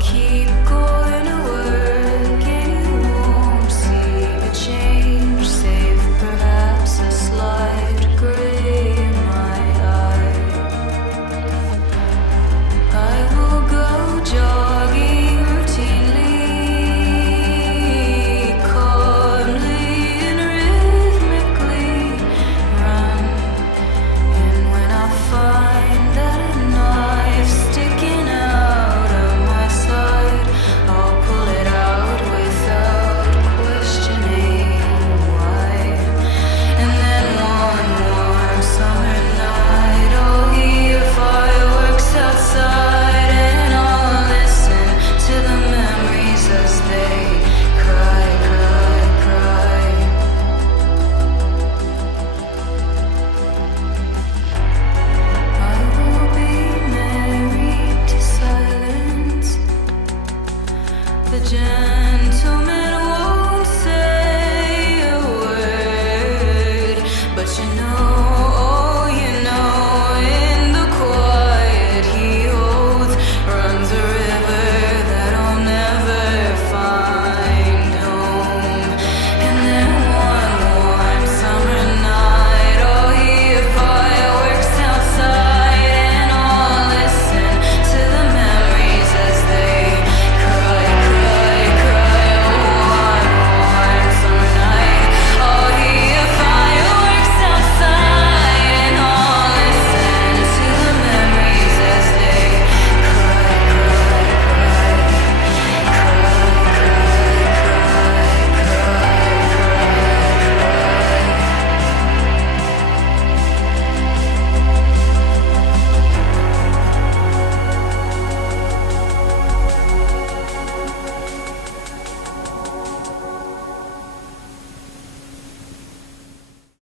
keep going to work and you won't see a change, save perhaps a slight gray in my eye. I will go jogging routinely, calmly and rhythmically run. And when I find that a knife sticking out of my side, I'll pull it out without questioning why. And then one warm summer night, I'll hear fireworks outside, and I'll listen to the memories as they cry, cry, cry. I will be married to silence, the